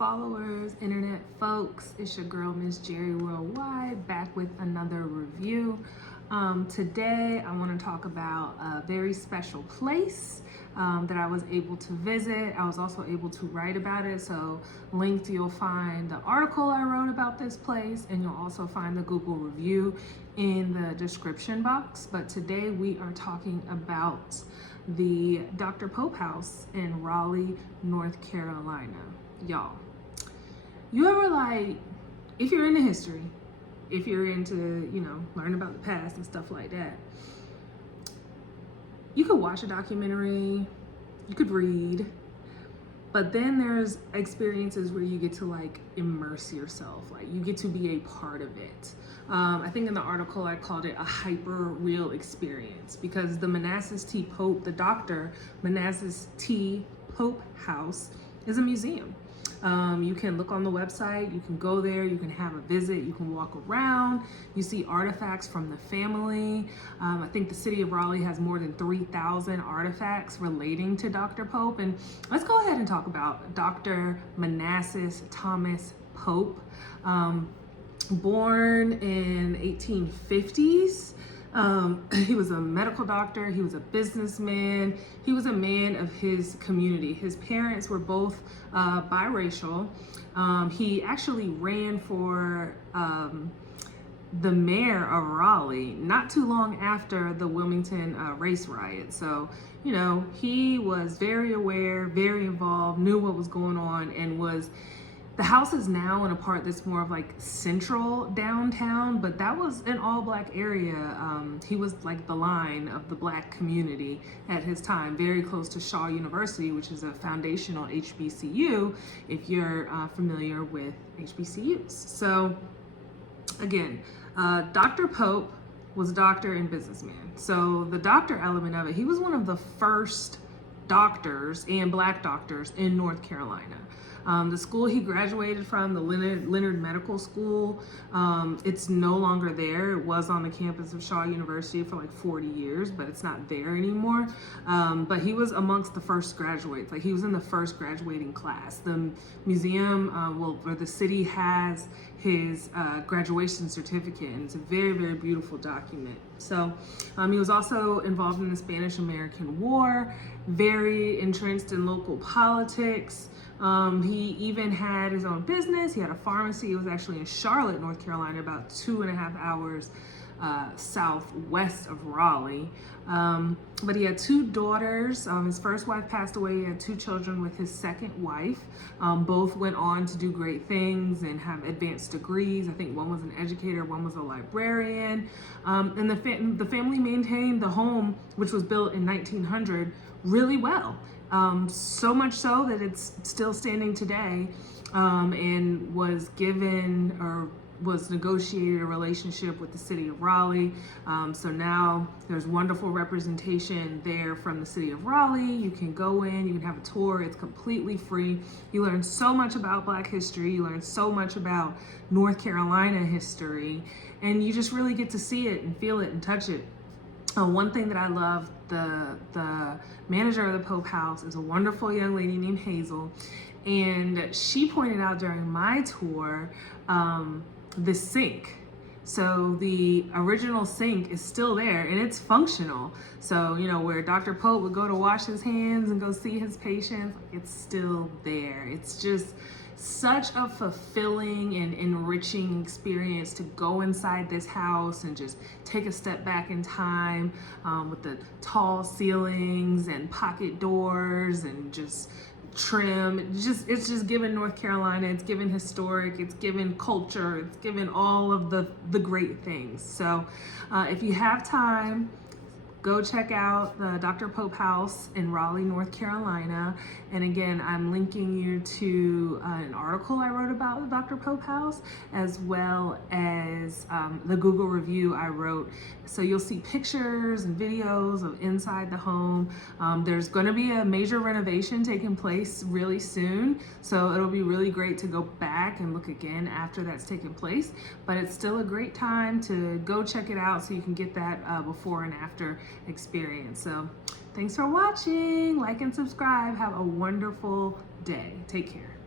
followers, internet folks. It's your girl, Miss Jerry Worldwide, back with another review. Today, I want to talk about a very special place that I was able to visit. I was also able to write about it. So linked, you'll find the article I wrote about this place, and you'll also find the Google review in the description box. But today we are talking about the Dr. Pope House in Raleigh, North Carolina. Y'all, you ever if you're into history, if you're into, learn about the past and stuff like that, you could watch a documentary, you could read, but then there's experiences where you get to immerse yourself, you get to be a part of it. I think in the article I called it a hyper real experience, because the Manassas T. Pope, the Dr. Manassas T. Pope House is a museum. You can look on the website, you can go there, you can have a visit, you can walk around, you see artifacts from the family. I think the city of Raleigh has more than 3,000 artifacts relating to Dr. Pope. And let's go ahead and talk about Dr. Manassas Thomas Pope. Born in 1850s. He was a medical doctor, he was a businessman, he was a man of his community. His parents were both biracial. He actually ran for the mayor of Raleigh not too long after the Wilmington race riot. So, he was very aware, very involved, knew what was going on, and the house is now in a part that's more of central downtown, but that was an all black area. He was the line of the black community at his time, very close to Shaw University, which is a foundational HBCU, if you're familiar with HBCUs. So again, Dr. Pope was a doctor and businessman. So the doctor element of it, he was one of the first doctors and black doctors in North Carolina. The school he graduated from, the Leonard Medical School, it's no longer there. It was on the campus of Shaw University for 40 years, but it's not there anymore. But he was amongst the first graduates. He was in the first graduating class. The museum, or the city has his graduation certificate, and it's a very, very beautiful document. So he was also involved in the Spanish-American War, very entrenched in local politics. He even had his own business. He had a pharmacy. It was actually in Charlotte, North Carolina, about 2.5 hours southwest of Raleigh. But he had 2 daughters. His first wife passed away. He had 2 children with his second wife. Both went on to do great things and have advanced degrees. I think one was an educator, one was a librarian. And the family maintained the home, which was built in 1900, really well. So much so that it's still standing today, and was negotiated a relationship with the city of Raleigh. So now there's wonderful representation there from the city of Raleigh. You can go in, you can have a tour, it's completely free. You learn so much about Black history, you learn so much about North Carolina history, and you just really get to see it and feel it and touch it. One thing that I love, the manager of the Pope House is a wonderful young lady named Hazel, and she pointed out during my tour the sink. So the original sink is still there and it's functional. So, where Dr. Pope would go to wash his hands and go see his patients, it's still there. It's just such a fulfilling and enriching experience to go inside this house and just take a step back in time, with the tall ceilings and pocket doors and just trim. It's just given North Carolina, it's given historic, it's given culture, it's given all of the great things. So if you have time, go check out the Dr. Pope House in Raleigh, North Carolina. And again, I'm linking you to an article I wrote about the Dr. Pope House, as well as the Google review I wrote. So you'll see pictures and videos of inside the home. There's going to be a major renovation taking place really soon, so it'll be really great to go back and look again after that's taken place. But it's still a great time to go check it out so you can get that before and after experience. So thanks for watching. Like and subscribe. Have a wonderful day. Take care.